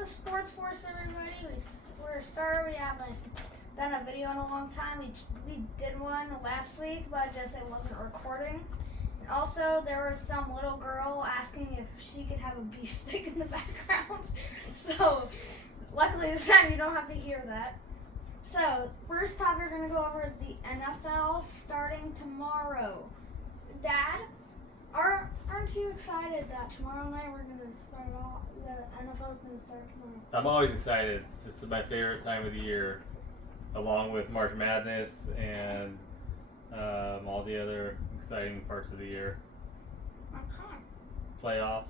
the Sports Force, everybody. We're sorry we haven't done a video in a long time. We did one last week, but just it wasn't recording. And also, there was some little girl asking if she could have a beef stick in the background. So, luckily this time you don't have to hear that. So, first topic we're going to go over is the NFL starting tomorrow. Dad, aren't you excited that tomorrow night we're going to start off, the NFL is going to start tomorrow? I'm always excited. This is my favorite time of the year, along with March Madness and all the other exciting parts of the year. Okay. Playoffs.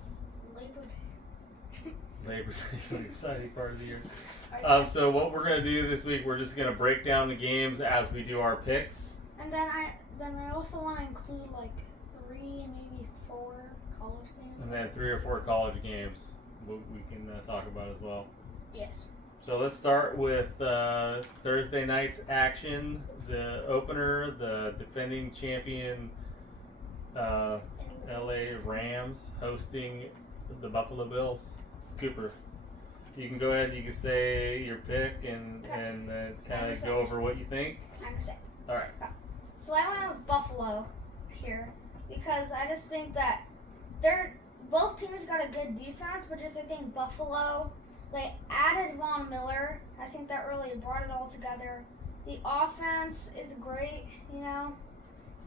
Labor Day. Labor Day is an exciting part of the year. Okay. So what we're going to do this week, we're just going to break down the games as we do our picks. And then I also want to include like 3, maybe 4 college games. And then 3 or 4 college games we can talk about as well. Yes. So let's start with Thursday night's action. The opener, the defending champion LA Rams hosting the Buffalo Bills. Cooper, you can go ahead. You can say your pick and kind of go over what you think. I understand. All right. So I went with Buffalo here because I just think that both teams got a good defense, but just I think Buffalo, they added Von Miller. I think that really brought it all together. The offense is great,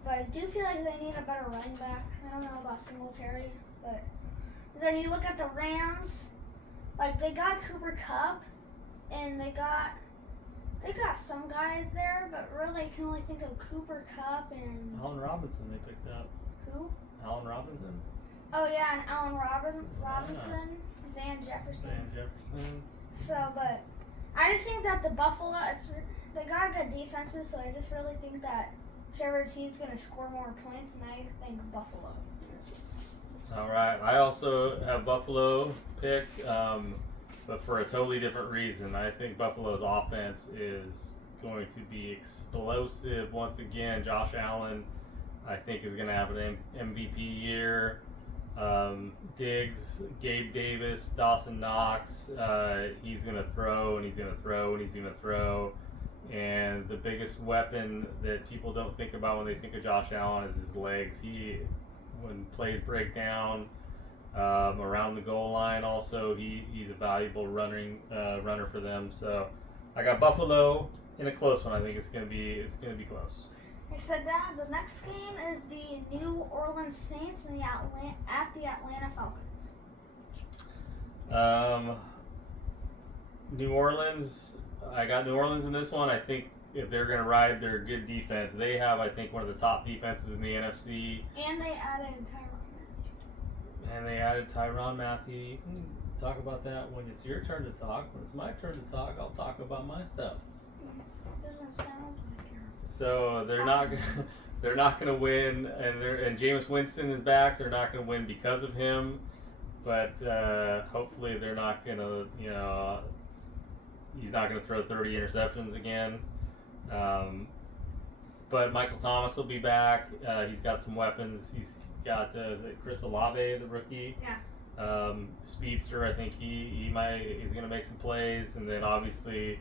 but I do feel like they need a better running back. I don't know about Singletary, but then you look at the Rams, like they got Cooper Kupp, and they got some guys there, but really you can only think of Cooper Kupp and Allen Robinson they picked up. who? Allen Robinson. Oh yeah, and Allen Robinson, Van Jefferson. Van Jefferson. So, but I just think that the Buffalo, they got good defenses, so I just really think that whichever team's going to score more points, and I think Buffalo. All right. I also have Buffalo pick, but for a totally different reason. I think Buffalo's offense is going to be explosive once again. Josh Allen, I think, is going to have an MVP year. Diggs, Gabe Davis, Dawson Knox, he's going to throw and he's going to throw and he's going to throw. And the biggest weapon that people don't think about when they think of Josh Allen is his legs. When plays break down around the goal line, also he's a valuable runner for them. So I got Buffalo in a close one. I think it's gonna be close. I said that the next game is the New Orleans Saints and at the Atlanta Falcons. New Orleans. I got New Orleans in this one. I think if they're going to ride their good defense, they have, I think, one of the top defenses in the NFC. And they added Tyrann Mathieu. You can talk about that when it's your turn to talk. When it's my turn to talk, I'll talk about my stuff. Doesn't sound like you're... So they're not going to win, and Jameis Winston is back. They're not going to win because of him, but hopefully they're not going to, he's not going to throw 30 interceptions again. But Michael Thomas will be back. He's got some weapons. He's got is it Chris Olave, the rookie? Yeah. Speedster. I think he's going to make some plays, and then obviously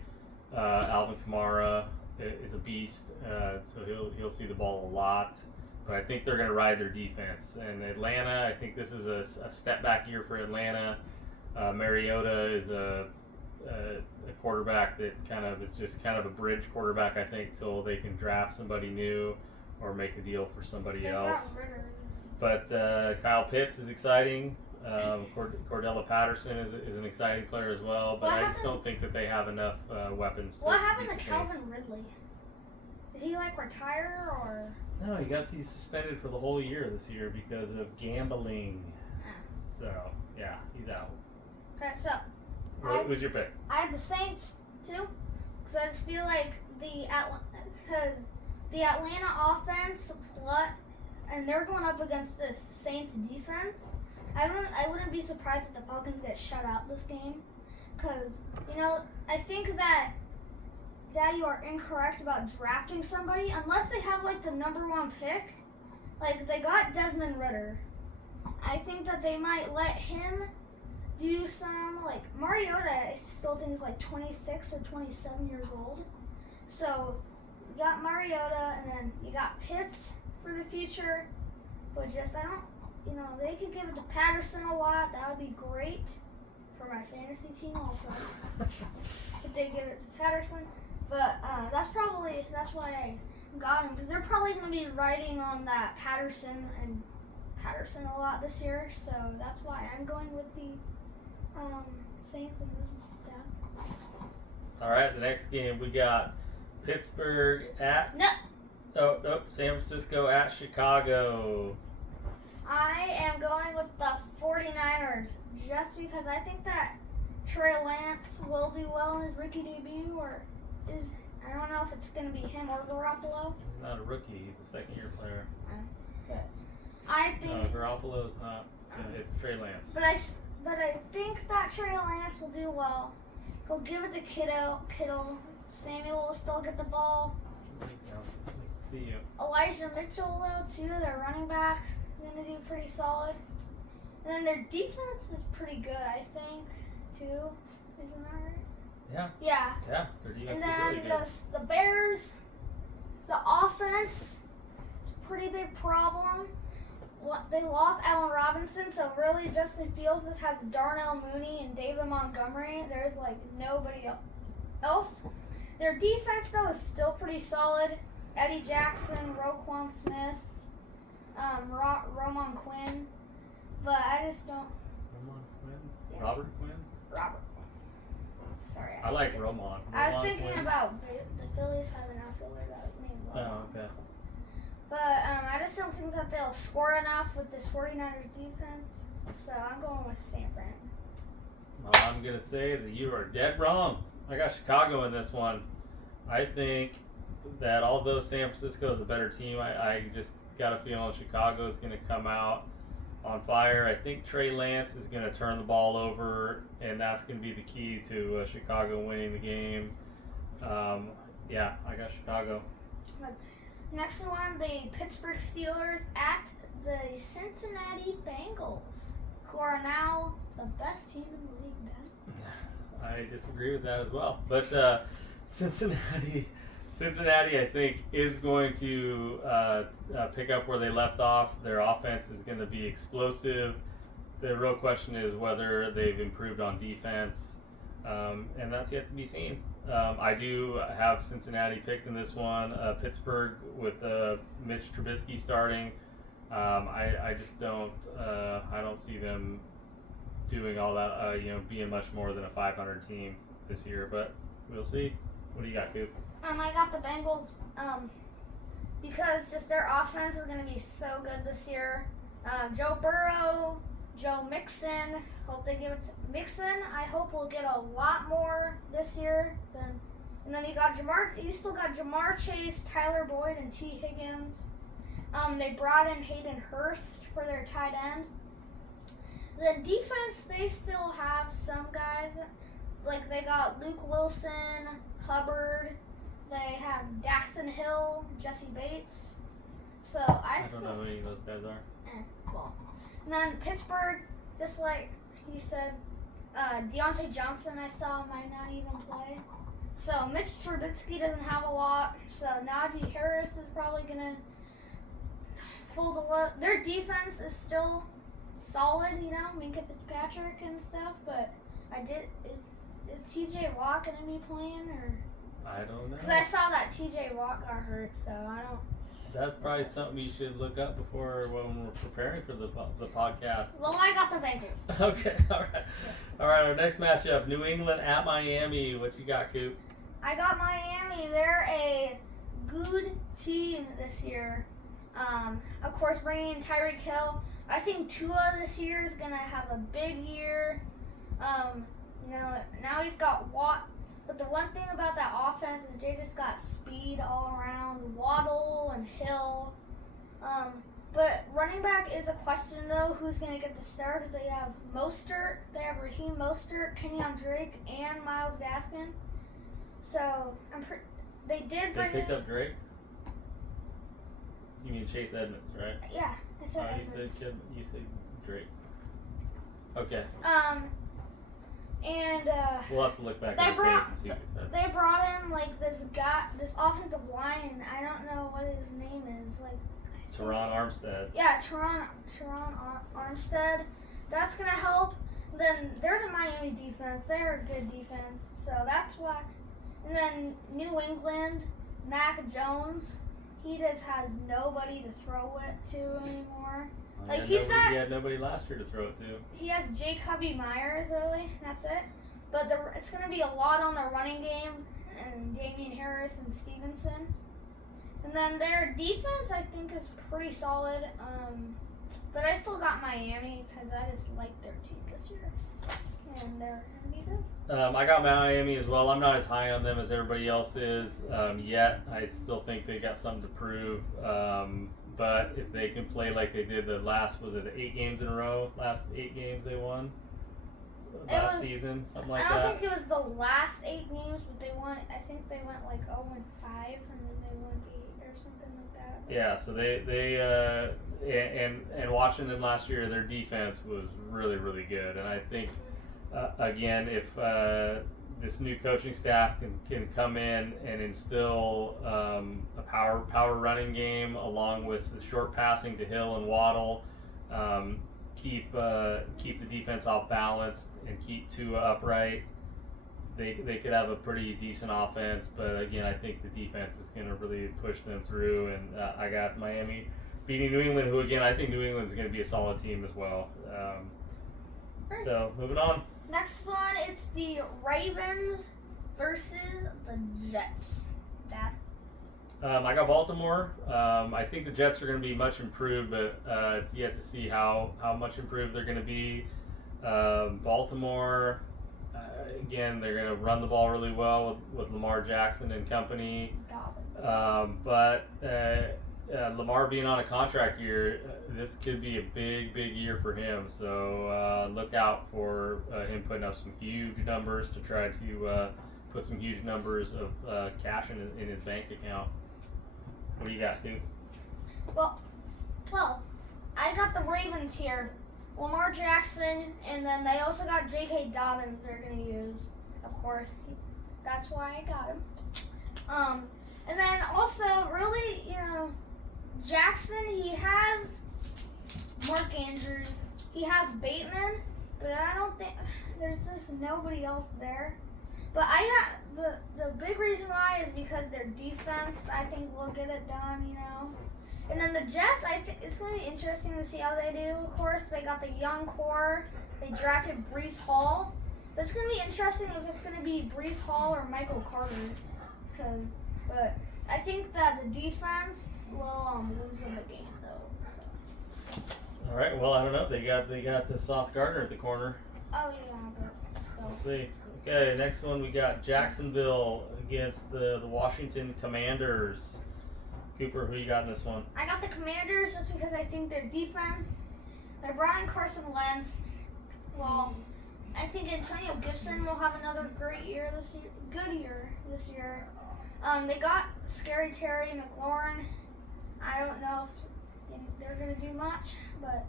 Alvin Kamara is a beast. So he'll see the ball a lot. But I think they're going to ride their defense. And Atlanta, I think this is a step back year for Atlanta. Mariota is a quarterback that is just kind of a bridge quarterback, I think, till they can draft somebody new or make a deal for somebody else. But Kyle Pitts is exciting. Cordella Patterson is an exciting player as well. But I just don't think that they have enough weapons. What happened to Calvin Ridley? Did he retire or? No, he's suspended for the whole year this year because of gambling. So yeah, he's out. Okay, so. Who's your pick? I have the Saints too, because I just feel like the Atlanta offense and they're going up against the Saints defense. I wouldn't be surprised if the Falcons get shut out this game, because I think that you are incorrect about drafting somebody unless they have the number 1 pick. Like they got Desmond Ridder. I think that they might let him do some, like, Mariota, I still think is like 26 or 27 years old. So, you got Mariota, and then you got Pitts for the future. But just, I don't, they could give it to Patterson a lot. That would be great for my fantasy team also. If they give it to Patterson. But that's why I got him. Because they're probably going to be riding on that Patterson a lot this year. So that's why I'm going with the Saints in this one. Yeah. All right, the next game we got Pittsburgh at San Francisco at Chicago. I am going with the 49ers just because I think that Trey Lance will do well in his rookie debut, I don't know if it's going to be him or Garoppolo. He's not a rookie; he's a second-year player. But I think No, Garoppolo's not. It's Trey Lance. But I think that Trey Lance will do well. He'll give it to Kittle. Samuel will still get the ball. See you. Elijah Mitchell, though, too, their running back, going to do pretty solid. And then their defense is pretty good, I think, too. Isn't that right? Yeah. Yeah. Yeah, their defense And is then really good. the Bears, the offense, it's a pretty big problem. They lost Allen Robinson, so really Justin Fields just has Darnell Mooney and David Montgomery. There's like nobody else. Their defense, though, is still pretty solid. Eddie Jackson, Roquan Smith, Roman Quinn. But I just don't... Roman Quinn? Yeah. Robert Quinn? Robert. Sorry. I like Roman. I was Roman thinking Quinn. about the Phillies have an outfielder named Roman. Oh, okay. But I just don't think that they'll score enough with this 49ers defense. So I'm going with San Fran. Well, I'm going to say that you are dead wrong. I got Chicago in this one. I think that although San Francisco is a better team, I just got a feeling Chicago is going to come out on fire. I think Trey Lance is going to turn the ball over, and that's going to be the key to Chicago winning the game. Yeah, I got Chicago. Next one, the Pittsburgh Steelers at the Cincinnati Bengals, who are now the best team in the league, Ben. I disagree with that as well. But Cincinnati, I think, is going to pick up where they left off. Their offense is going to be explosive. The real question is whether they've improved on defense, and that's yet to be seen. I do have Cincinnati picked in this one. Pittsburgh with Mitch Trubisky starting. I just don't. I don't see them doing all that. Being much more than a 500 team this year. But we'll see. What do you got, Coop? I got the Bengals because just their offense is going to be so good this year. Joe Burrow, Joe Mixon. Hope they give it to Mixon. I hope we'll get a lot more this year than. And then you still got Jamar Chase, Tyler Boyd, and T. Higgins. They brought in Hayden Hurst for their tight end. The defense, they still have some guys. Like they got Luke Wilson, Hubbard. They have Daxton Hill, Jesse Bates. So I don't know who any of those guys are. Well. And then Pittsburgh, just like he said, Deontay Johnson I saw might not even play. So Mitch Trubisky doesn't have a lot. So Najee Harris is probably going to fold a lot. Their defense is still solid, Minka Fitzpatrick and stuff. But is TJ Watt going to be playing? Or? I don't know. Because I saw that TJ Watt got hurt, so I don't. That's probably something you should look up before when we're preparing for the podcast. Well, I got the Bengals. Okay, all right. Our next matchup: New England at Miami. What you got, Coop? I got Miami. They're a good team this year. Of course, bringing in Tyreek Hill. I think Tua this year is gonna have a big year. Now he's got Watt. But the one thing about that offense is they just got speed all around, Waddle and Hill. But running back is a question, though. Who's going to get the start? Because they have Mostert, they have Raheem Mostert, Kenyon Drake, and Myles Gaskin. So they did bring They picked up Drake? You mean Chase Edmonds, right? Yeah, I said Edmonds. You said Drake. Okay. And We'll have to look back They at the tape brought- and see what he said. they brought in like this guy, this offensive line. I don't know what his name is. Like I think- Teron Armstead. Yeah, Teron Armstead. That's gonna help. Then they're the Miami defense. They're a good defense, so that's why. And then New England, Mac Jones. He just has nobody to throw it to anymore. Like, He had nobody last year to throw it to. He has Jacoby Myers, really. That's it. But it's going to be a lot on the running game, and Damian Harris and Stevenson. And then their defense, I think, is pretty solid. But I still got Miami because I just like their team this year. And they're going to be good. I got Miami as well. I'm not as high on them as everybody else is yet. I still think they got something to prove. But if they can play like they did the last 8 games in a row? Last 8 games they won? Last season? Something like that? I don't think it was the last 8 games, but they won. I think they went like 0-5, and then they won 8 or something like that. Yeah, so and watching them last year, their defense was really, really good. And I think, again, if this new coaching staff can come in and instill a power running game along with the short passing to Hill and Waddle, keep the defense off balance and keep Tua upright, they could have a pretty decent offense. But again, I think the defense is going to really push them through. And I got Miami beating New England, who again I think New England is going to be a solid team as well. So moving on. Next one, it's the Ravens versus the Jets. Dad? I got Baltimore. I think the Jets are going to be much improved, but it's yet to see how much improved they're going to be. Baltimore, again, they're going to run the ball really well with Lamar Jackson and company. But Lamar being on a contract year, this could be a big year for him. So look out for him putting up some huge numbers to try to put some huge numbers of cash in his bank account. What do you got, dude? Well, I got the Ravens here. Lamar Jackson, and then they also got J.K. Dobbins they're going to use, of course. That's why I got him. And then also, really, Jackson, he has Mark Andrews. He has Bateman, but I don't think there's just nobody else there. But the big reason why is because their defense, I think, will get it done, And then the Jets, I think it's going to be interesting to see how they do. Of course, they got the young core. They drafted Breece Hall. But it's going to be interesting if it's going to be Breece Hall or Michael Carter. But I think that the defense will lose them the game, though. So. All right. Well, I don't know. They got the Sauce Gardner at the corner. Oh yeah, but still. We'll see. Okay, next one we got Jacksonville against the Washington Commanders. Cooper, who you got in this one? I got the Commanders just because I think their defense. They brought in Carson Wentz. Well, I think Antonio Gibson will have another great year this year. Good year this year. They got Scary Terry McLaurin. I don't know if they're gonna do much, but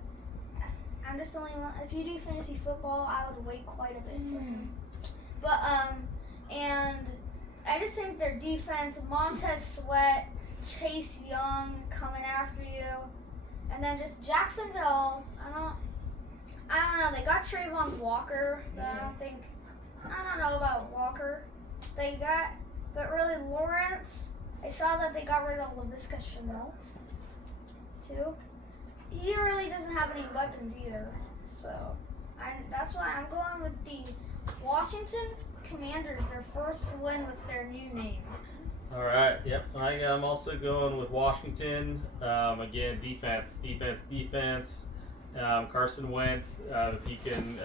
I'm just only one. If you do fantasy football, I would wait quite a bit for him. But and I just think their defense, Montez Sweat, Chase Young coming after you, and then just Jacksonville. I don't know. They got Trayvon Walker, but I don't know about Walker. But really Lawrence. I saw that they got rid of LaVisca Chenault too. He really doesn't have any weapons either, so that's why I'm going with the Washington Commanders, their first win with their new name. All right. Yep. I'm also going with Washington. Again, defense. Carson Wentz, if he can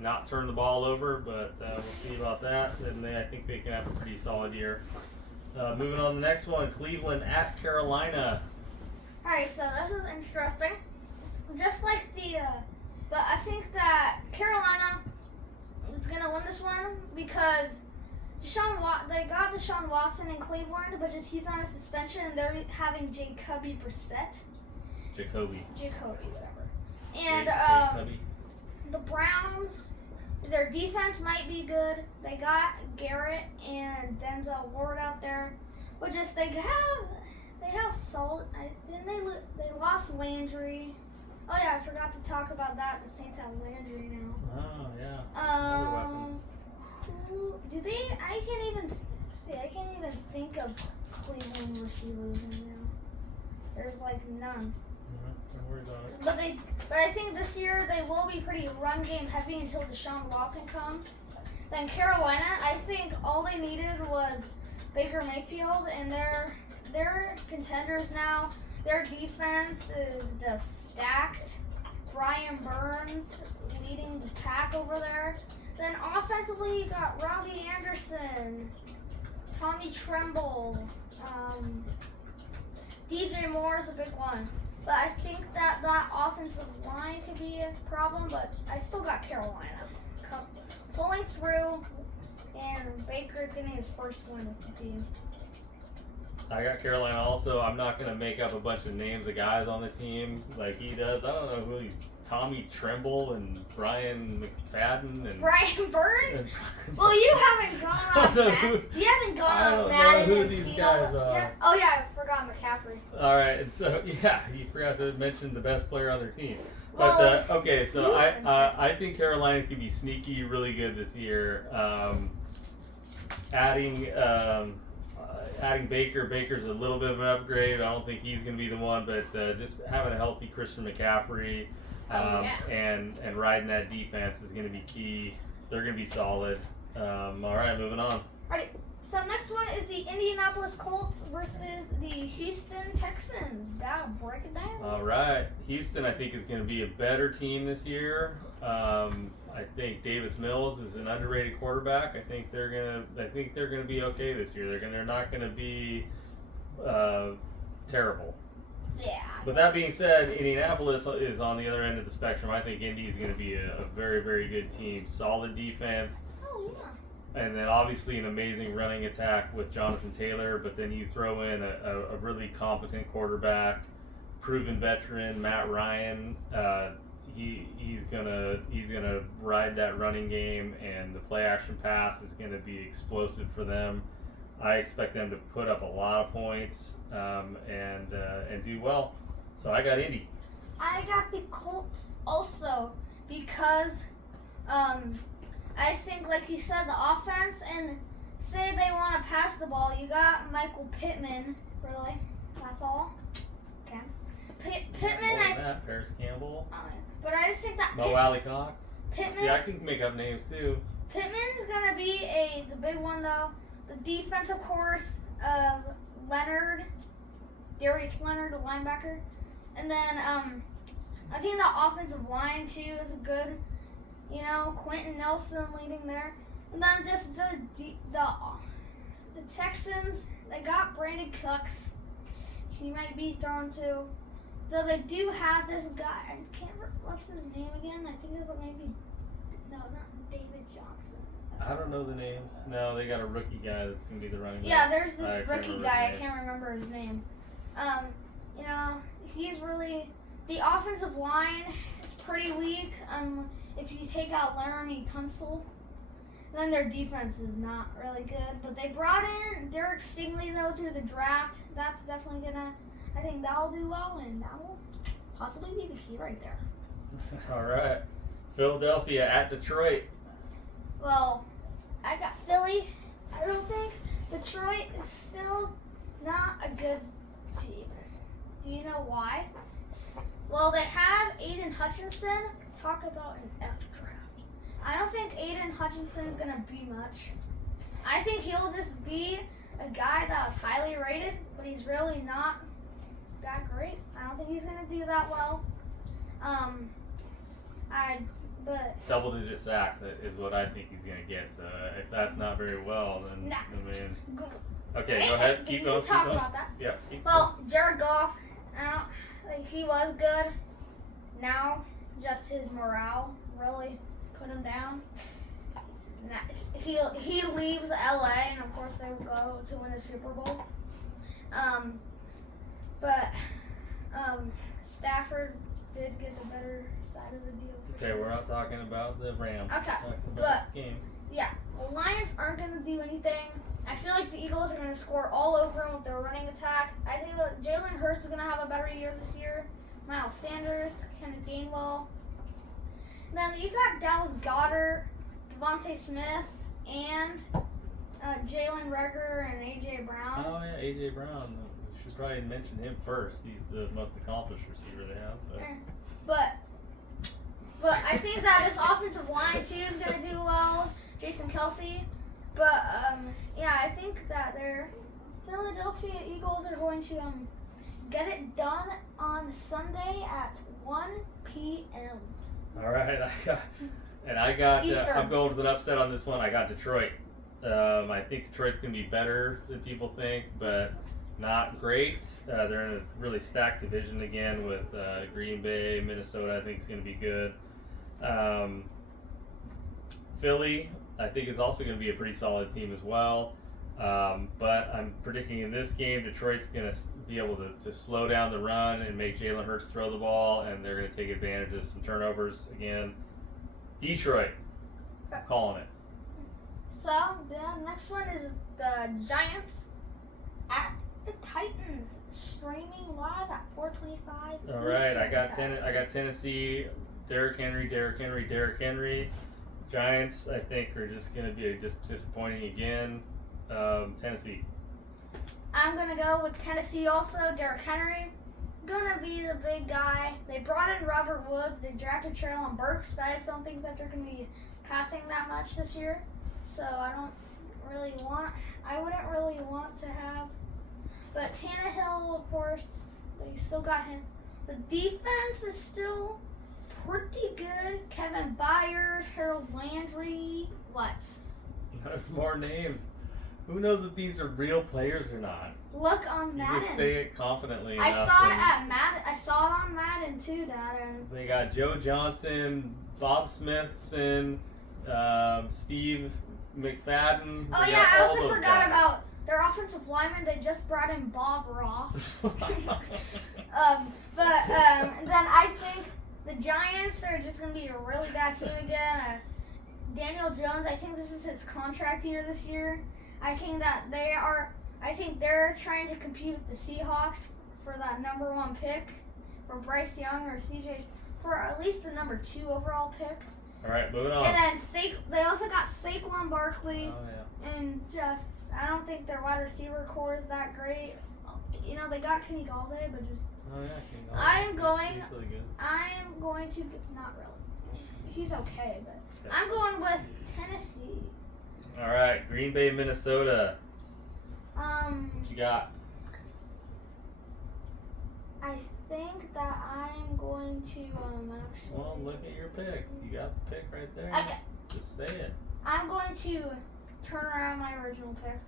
not turn the ball over, but we'll see about that. And I think they can have a pretty solid year. Moving on to the next one, Cleveland at Carolina. All right, so this is interesting. It's just like but I think that Carolina is gonna win this one because they got Deshaun Watson in Cleveland, but he's on a suspension, and they're having Jacoby Brissett. Jacoby, whatever. And the Browns, their defense might be good. They got Garrett and Denzel Ward out there, which is they have solid. They lost Landry. Oh yeah, I forgot to talk about that. The Saints have Landry now. Oh yeah. Another weapon. Who do they? I can't even think of Cleveland receivers right now. There's like none. Don't worry about it. But I think this year they will be pretty run game heavy until Deshaun Watson comes. Then Carolina, I think all they needed was Baker Mayfield, and they're contenders now. Their defense is just stacked. Brian Burns leading the pack over there. Then offensively, you got Robbie Anderson, Tommy Tremble, DJ Moore is a big one. But I think that offensive line could be a problem, but I still got Carolina pulling through, and Baker getting his first win with the team. I got Carolina also. I'm not going to make up a bunch of names of guys on the team like he does. I don't know who he's. Tommy Tremble and Brian McFadden and Brian Burns? Well, you haven't gone on that. You haven't gone on that and seen all the, yeah. Oh yeah, I forgot McCaffrey. All right, and so yeah, you forgot to mention the best player on their team. But Well, okay, so I think Carolina could be sneaky, really good this year. Adding Baker. Baker's a little bit of an upgrade. I don't think he's going to be the one, but just having a healthy Christian McCaffrey and riding that defense is going to be key. They're going to be solid. All right, moving on. Alright, so next one is the Indianapolis Colts versus the Houston Texans. Gotta break it down. All right, Houston I think is going to be a better team this year. I think Davis Mills is an underrated quarterback. I think they're gonna be okay this year. They're not gonna be terrible. Yeah. With that being said, Indianapolis is on the other end of the spectrum. I think Indy is going to be a very, very good team. Solid defense. Oh, yeah. And then obviously an amazing running attack with Jonathan Taylor. But then you throw in a really competent quarterback, proven veteran, Matt Ryan. He's gonna ride that running game, and the play action pass is going to be explosive for them. I expect them to put up a lot of points and do well. So I got Indy. I got the Colts also because I think, like you said, the offense, and say they want to pass the ball, you got Michael Pittman. Really? That's all? Okay. Pittman, Paris Campbell. But I just think that Mo Alley Cox. Pittman. See, I can make up names too. Pittman's gonna be the big one though. The defense, of course, Leonard, Darius Leonard, the linebacker, and then I think the offensive line too is good. You know, Quentin Nelson leading there, and then just the Texans. They got Brandon Cooks. He might be thrown too. Though they do have this guy. I can't remember what's his name again. I think it's not David Johnson. I don't know the names. No, they got a rookie guy that's gonna be the running back. Yeah, there's this rookie guy. I can't remember his name. You know, he's really the offensive line is pretty weak. If you take out Laramie Tunsil, then their defense is not really good. But they brought in Derek Stingley though through the draft. That's definitely I think that'll do well, and that will possibly be the key right there. All right, Philadelphia at Detroit. Well, I got Philly. I don't think Detroit is still not a good team. Do you know why? Well, they have Aiden Hutchinson. Talk about an F draft. I don't think Aiden Hutchinson is going to be much. I think he'll just be a guy that was highly rated, but he's really not that great. I don't think he's going to do that well. But double-digit sacks is what I think he's going to get. So if that's not very well, then nah. I mean, okay, go ahead. Keep going. Talk about that. Yep. Well, Jared Goff, he was good. Now, just his morale really put him down. He leaves LA, and of course they will go to win a Super Bowl. But Stafford did get the better side of the deal. For Okay, sure. we're not talking about the Rams. Okay, We're talking but- about the game. Yeah, the Lions aren't going to do anything. I feel like the Eagles are going to score all over them with their running attack. I think that Jalen Hurts is going to have a better year this year. Miles Sanders, Kenneth Gainwell. Then you got Dallas Goedert, Devontae Smith, and Jalen Reagor and A.J. Brown. Oh yeah, A.J. Brown. We should probably mention him first. He's the most accomplished receiver they have. But I think that this offensive line too is going to do well. Jason Kelsey. But yeah, I think that their Philadelphia Eagles are going to get it done on Sunday at 1 p.m. All right, I got. Eastern. I'm going with an upset on this one. I got Detroit. I think Detroit's going to be better than people think, but not great. They're in a really stacked division again with Green Bay, Minnesota. I think is going to be good. Philly, I think, is also going to be a pretty solid team as well. But I'm predicting in this game, Detroit's going to be able to slow down the run and make Jalen Hurts throw the ball, and they're going to take advantage of some turnovers again. Detroit, calling it. So the next one is the Giants at the Titans, streaming live at 4:25. All right, I Eastern time. got Tennessee. Derrick Henry. Giants, I think, are just going to be disappointing again. Tennessee. I'm gonna go with Tennessee also. Derrick Henry, gonna be the big guy. They brought in Robert Woods. They drafted Treylon Burks, but I just don't think that they're gonna be passing that much this year. So I wouldn't really want to have. But Tannehill, of course, they still got him. The defense is still pretty good. Kevin Byard, Harold Landry. What? That's more names. Who knows if these are real players or not? Look on You Madden. just say it confidently I enough. saw it and at Madden. I saw it on Madden too, Dad. And They got Joe Johnson, Bob Smithson, Steve McFadden. oh They yeah, got I all also those forgot guys. about their offensive lineman. They just brought in Bob Ross. Then I think the Giants are just gonna be a really bad team again. Daniel Jones, I think this is his contract year this year. I think they're trying to compete with the Seahawks for that #1 pick, for Bryce Young or CJ, for at least the #2 overall pick. All right, moving on. And then they also got Saquon Barkley. Oh yeah. And just, I don't think their wide receiver core is that great. You know, they got Kenny Galladay, but just, Oh yeah. I'm going- He's really good. I'm going to, not really. He's okay, but Okay. I'm going with Tennessee. All right, Green Bay, Minnesota. What you got? I think that I'm going to, actually. Well, look at your pick. You got the pick right there. Okay. Just say it. I'm going to turn around my original pick.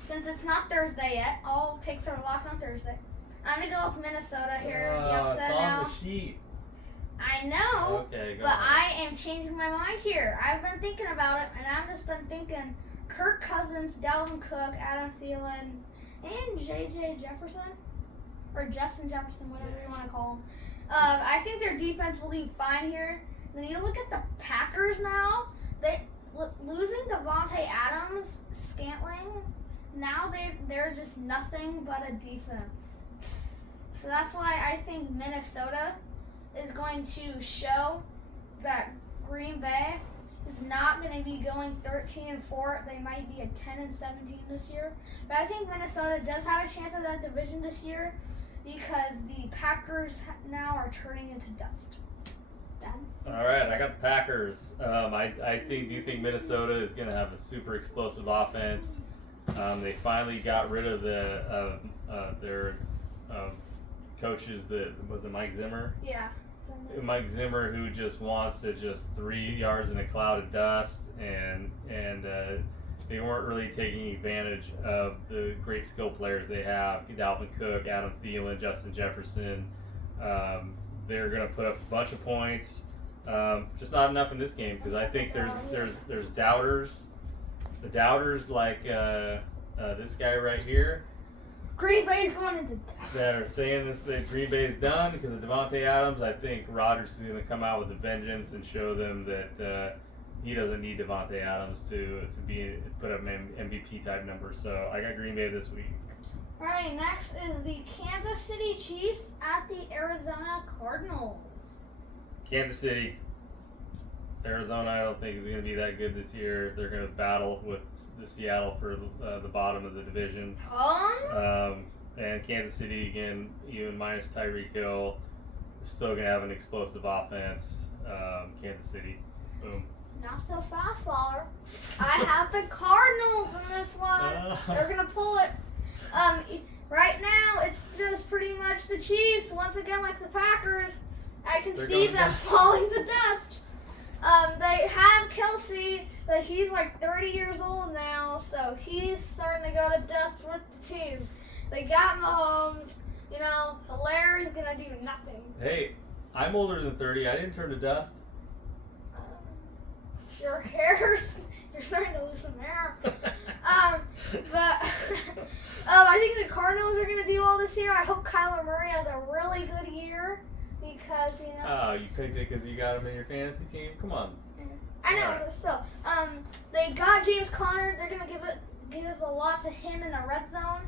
Since it's not Thursday yet, all picks are locked on Thursday. I'm going to go with Minnesota here, the upset it's on now. the sheet. I know. Okay, go But ahead. I am changing my mind here. I've been thinking about it, and I've just been thinking Kirk Cousins, Dalvin Cook, Adam Thielen, and J.J. Jefferson. Or Justin Jefferson, whatever you want to call him. I think their defense will do fine here. When you look at the Packers now, losing Devontae Adams, Scantling, now they're just nothing but a defense. So that's why I think Minnesota is going to show that Green Bay is not going to be going 13-4. They might be a 10-17 this year. But I think Minnesota does have a chance at that division this year because the Packers now are turning into dust. Done. All right, I got the Packers. I do think Minnesota is going to have a super explosive offense. They finally got rid of their coaches. Was it Mike Zimmer? Yeah. Mike Zimmer, who just wants to just 3 yards in a cloud of dust, and they weren't really taking advantage of the great skill players they have. Dalvin Cook, Adam Thielen, Justin Jefferson. They're going to put up a bunch of points. Just not enough in this game because I think there's doubters. The doubters like this guy right here. Green Bay's going into that are saying this that Green Bay's done because of Devontae Adams. I think Rodgers is going to come out with a vengeance and show them that he doesn't need Devontae Adams to put up MVP type numbers. So I got Green Bay this week. Alright, next is the Kansas City Chiefs at the Arizona Cardinals. Kansas City. Arizona, I don't think is going to be that good this year. They're going to battle with the Seattle for the bottom of the division. And Kansas City, again, even minus Tyreek Hill, is still going to have an explosive offense. Kansas City, boom. Not so fast, Waller. I have the Cardinals in this one. They're going to pull it. Right now, it's just pretty much the Chiefs. Once again, like the Packers, I can see them falling to dust. They have Kelsey, but he's like 30 years old now, so he's starting to go to dust with the team. They got Mahomes. You know, Hilaire's gonna do nothing. Hey, I'm older than 30. I didn't turn to dust. Your hair's, you're starting to lose some hair. I think the Cardinals are gonna do all this year. I hope Kyler Murray has a really good year. Because, you know. Oh, you picked it because you got him in your fantasy team? Come on. I know, but still. They got James Conner. They're gonna give a lot to him in the red zone.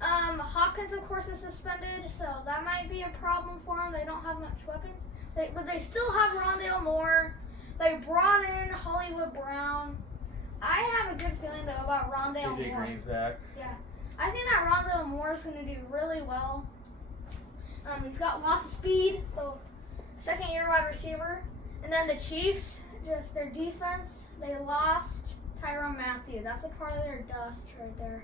Hopkins, of course, is suspended, so that might be a problem for them. They don't have much weapons. But they still have Rondale Moore. They brought in Hollywood Brown. I have a good feeling though about Rondale Moore. AJ Green's back. Yeah, I think that Rondale Moore is gonna do really well. He's got lots of speed, the second-year wide receiver. And then the Chiefs, just their defense, they lost Tyrann Mathieu. That's a part of their dust right there.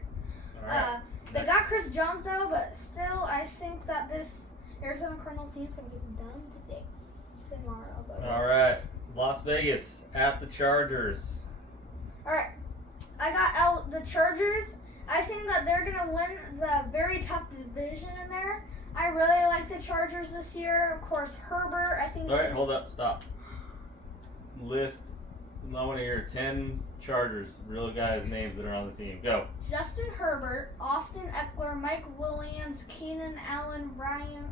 Right. They got Chris Jones, though, but still, I think that this Arizona Cardinals team's going to get done today. Tomorrow. All right. Las Vegas at the Chargers. All right. I got the Chargers. I think that they're going to win the very tough division in there. I really like the Chargers this year. Of course, Herbert, I think. All right, hold up, stop. List. I want to hear 10 Chargers, real guys' names that are on the team. Go. Justin Herbert, Austin Eckler, Mike Williams, Keenan Allen, Ryan.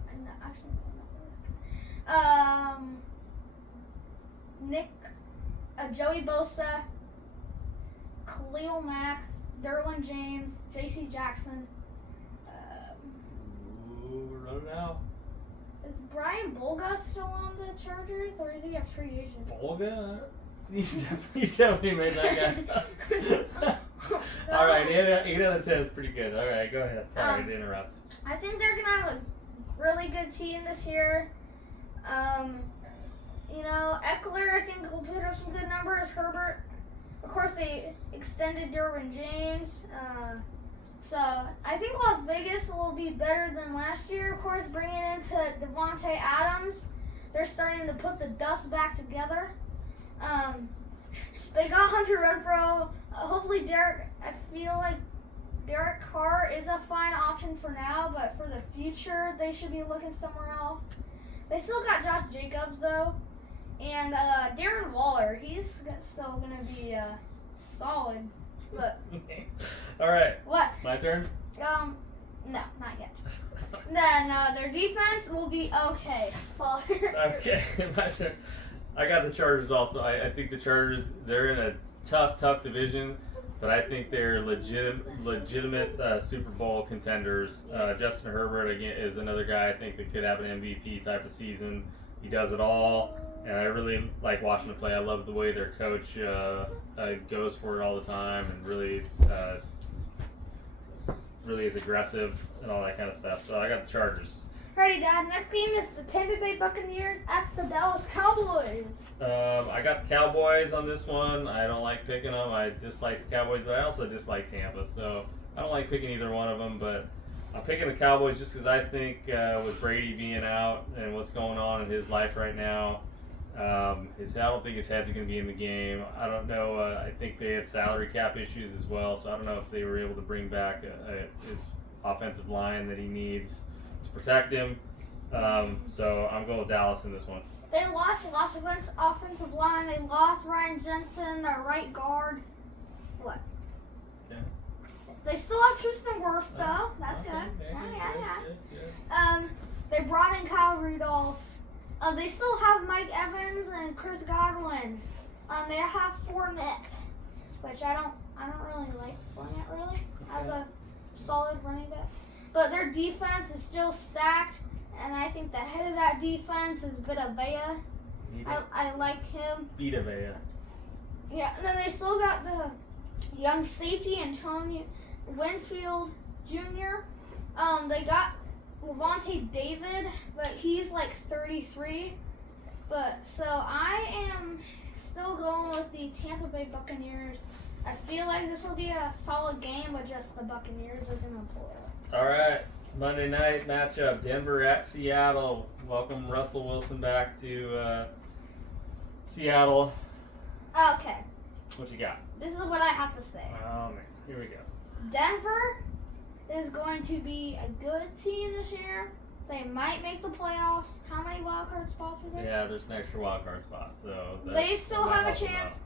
Joey Bosa, Khalil Mack, Derwin James, J.C. Jackson. We're running out. Is Brian Bulga still on the Chargers, or is he a free agent? Bulga? You definitely made that guy. All right, 8 out of 10 is pretty good. All right, go ahead. Sorry to interrupt. I think they're going to have a really good team this year. You know, Eckler, I think, will put up some good numbers. Herbert, of course, they extended Derwin James. So I think Las Vegas will be better than last year. Of course, bringing into Devontae Adams, they're starting to put the dust back together. They got Hunter Renfrow. Hopefully, I feel like Derek Carr is a fine option for now, but for the future, they should be looking somewhere else. They still got Josh Jacobs though, and Darren Waller. He's still gonna be solid. But all right. What? My turn? No, not yet. Then their defense will be okay. Well, okay, my turn. I got the Chargers also. I think the Chargers, they're in a tough division, but I think they're legitimate Super Bowl contenders. Justin Herbert, again, is another guy I think that could have an MVP type of season. He does it all. And I really like watching them play. I love the way their coach goes for it all the time and really is aggressive and all that kind of stuff. So I got the Chargers. Ready, Dad. Next game is the Tampa Bay Buccaneers at the Dallas Cowboys. I got the Cowboys on this one. I don't like picking them. I dislike the Cowboys, but I also dislike Tampa. So I don't like picking either one of them, but I'm picking the Cowboys just because I think with Brady being out and what's going on in his life right now, I don't think his head's going to be in the game. I don't know. I think they had salary cap issues as well, so I don't know if they were able to bring back his offensive line that he needs to protect him. So I'm going with Dallas in this one. They lost offensive line. They lost Ryan Jensen, their right guard. What? Okay. They still have Tristan Wirfs though. That's Okay, good. Yeah. good. They brought in Kyle Rudolph. They still have Mike Evans and Chris Godwin. They have Fournette, which I don't really like Fournette really as a solid running back. But their defense is still stacked, and I think the head of that defense is Vita Vea. I like him. Vita Vea. Yeah, and then they still got the young safety Antonio Winfield Jr. They got Levante David, but he's like 33. But so I am still going with the Tampa Bay Buccaneers. I feel like this will be a solid game, but just the Buccaneers are gonna pull it. All right, Monday night matchup: Denver at Seattle. Welcome Russell Wilson back to Seattle. Okay, What you got? this is what I have to say. Oh man, here we go. Denver is going to be a good team this year. They might make the playoffs. How many wild card spots are there? Yeah, there's an extra wild card spot, so They still that have a helps them chance.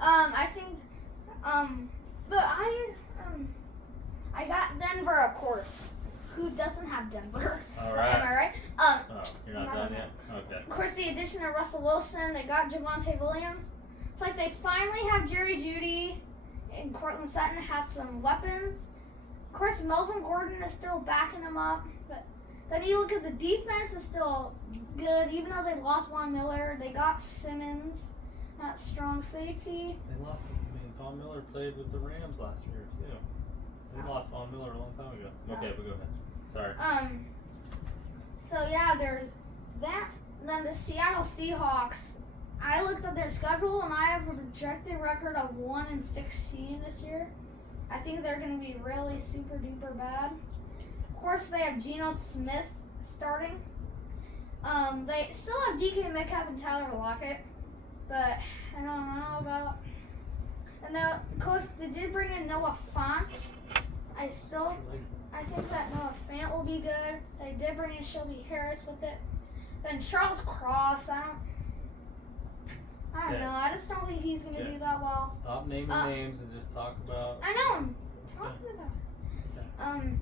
out. I think, but I got Denver, of course. Who doesn't have Denver? All Am right. I right? Oh, you're not not done yet. yet. Okay. Of course, the addition of Russell Wilson, they got Javonte Williams. It's like they finally have Jerry Jeudy, and Cortland Sutton has some weapons. Of course, Melvin Gordon is still backing them up, but then you look at the defense is still good, even though they lost Von Miller. They got Simmons, that strong safety. They lost. Von Miller played with the Rams last year too. They lost Von Miller a long time ago. Okay, but go ahead. Sorry. So yeah, there's that. And then the Seattle Seahawks. I looked at their schedule and I have a projected record of 1-16 this year. I think they're going to be really super duper bad. Of course, they have Geno Smith starting. They still have DK Metcalf and Tyler Lockett, but I don't know about. And then, of course, they did bring in Noah Fant. I think that Noah Fant will be good. They did bring in Shelby Harris with it. Then Charles Cross, I don't know. I just don't think he's going to do that well. Stop naming names and just talk about. I know, I'm talking about it.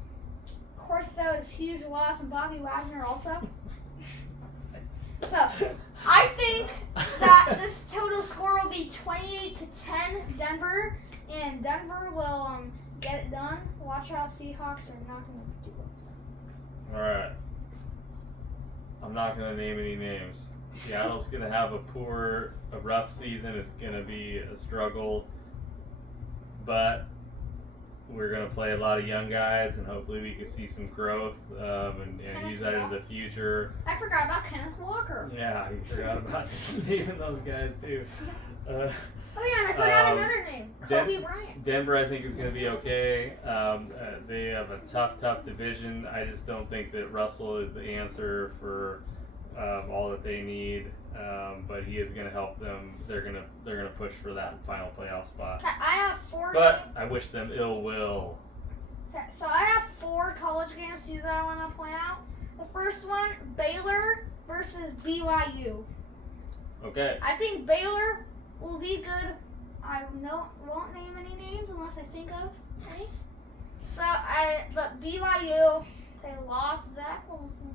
Of course, that was huge loss, and Bobby Wagner also. So, I think that this total score will be 28-10 Denver, and Denver will get it done. Watch out, Seahawks are not going to do it. All right. I'm not going to name any names. Seattle's going to have a rough season. It's going to be a struggle, but we're going to play a lot of young guys, and hopefully we can see some growth and use that in the future. I forgot about Kenneth Walker. Yeah, you forgot about naming those guys too. Oh yeah, and I forgot another name, Kobe Bryant. Denver, I think, is going to be okay. They have a tough division. I just don't think that Russell is the answer for all that they need, but he is going to help them. They're going to push for that final playoff spot. I have four. But I wish them ill will. Okay, so I have 4 college games too that I want to point out. The first one, Baylor versus BYU. Okay. I think Baylor will be good. I won't name any names unless I think of any. But BYU, they lost Zach Wilson.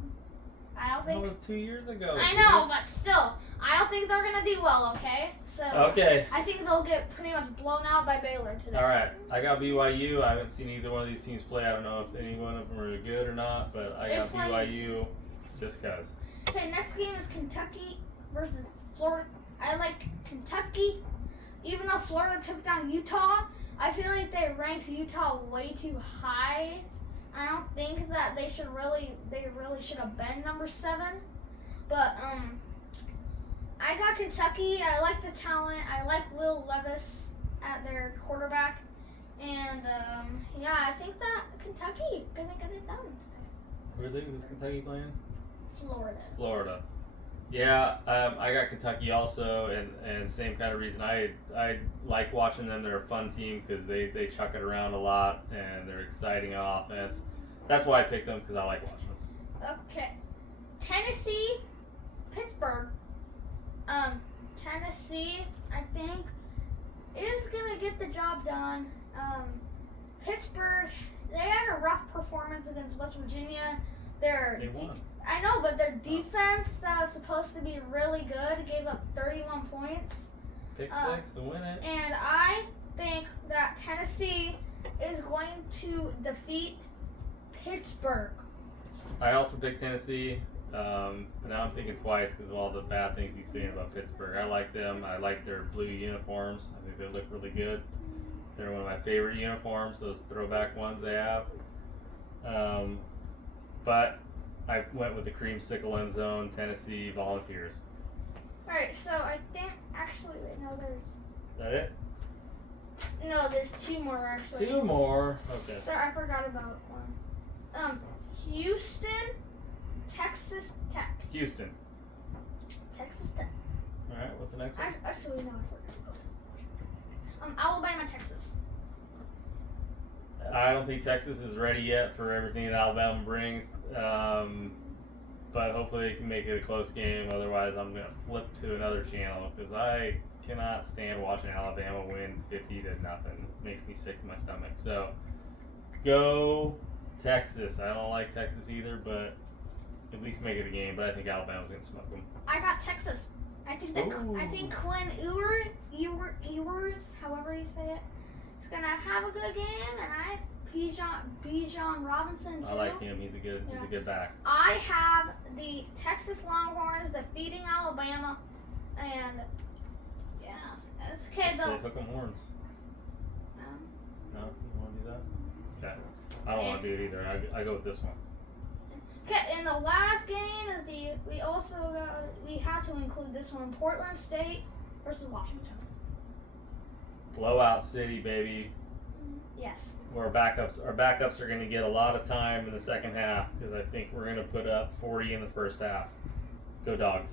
I don't think. That was 2 years ago. I know, but still, I don't think they're gonna do well. Okay, so. Okay. I think they'll get pretty much blown out by Baylor today. All right. I got BYU. I haven't seen either one of these teams play. I don't know if any one of them are good or not, but I got BYU just because. Okay, next game is Kentucky versus Florida. I like Kentucky. Even though Florida took down Utah, I feel like they ranked Utah way too high. I don't think that they really should have been number 7. But I got Kentucky. I like the talent. I like Will Levis at their quarterback. And yeah, I think that Kentucky gonna get it done today. Really? Who's Kentucky playing? Florida. Yeah, I got Kentucky also, and same kind of reason. I like watching them. They're a fun team because they chuck it around a lot and they're exciting on offense. That's why I picked them, because I like watching them. Okay, Tennessee, Pittsburgh. Tennessee, I think, is gonna get the job done. Pittsburgh, they had a rough performance against West Virginia. They won. I know, but their defense that was supposed to be really good gave up 31 points. Pick 6 to win it. And I think that Tennessee is going to defeat Pittsburgh. I also picked Tennessee, but now I'm thinking twice because of all the bad things he's saying about Pittsburgh. I like them. I like their blue uniforms. I think they look really good. They're one of my favorite uniforms, those throwback ones they have. But I went with the creamsicle end zone, Tennessee Volunteers. Alright, so I think, actually, wait, no, Is that it? there's 2 more, actually. 2 more. Okay. So I forgot about one. Houston, Texas Tech. Houston. Texas Tech. All right. What's the next one? Actually, no, I forgot. Alabama, Texas. I don't think Texas is ready yet for everything that Alabama brings. But hopefully they can make it a close game. Otherwise, I'm going to flip to another channel because I cannot stand watching Alabama win 50-0. Makes me sick to my stomach. So, go Texas. I don't like Texas either, but at least make it a game. But I think Alabama's going to smoke them. I got Texas. I think Quinn Ewers, however you say it, is going to have a good game, and Bijan Robinson too. I like him. He's a good back. I have the Texas Longhorns defeating Alabama, and yeah, it's okay though. Say hook 'em horns. No, you want to do that? Okay. I don't want to do it either. I go with this one. Okay, and the last game is we had to include this one: Portland State versus Washington. Blowout city, baby. Yes. Where our backups are going to get a lot of time in the second half because I think we're going to put up 40 in the first half. Go Dogs.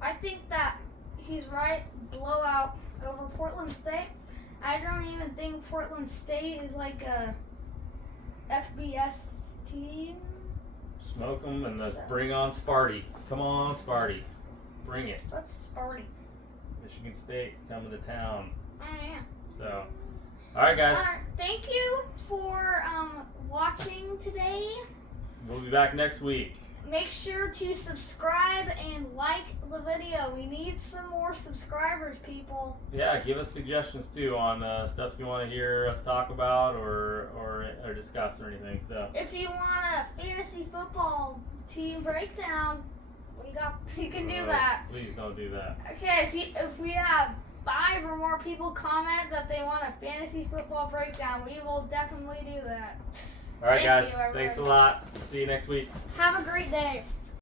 I think that he's right. Blowout over Portland State. I don't even think Portland State is like a FBS team. Smoke them and let's bring on Sparty. Come on, Sparty. Bring it. Let's Sparty. Michigan State coming to town. Oh yeah. So, all right, guys. Thank you for watching today. We'll be back next week. Make sure to subscribe and like the video. We need some more subscribers, people. Yeah, give us suggestions too on stuff you want to hear us talk about or discuss or anything. So if you want a fantasy football team breakdown, we can do that. Please don't do that. Okay, if we have 5 or more people comment that they want a fantasy football breakdown, we will definitely do that. All right, Thank guys. you, Thanks a lot. See you next week. Have a great day.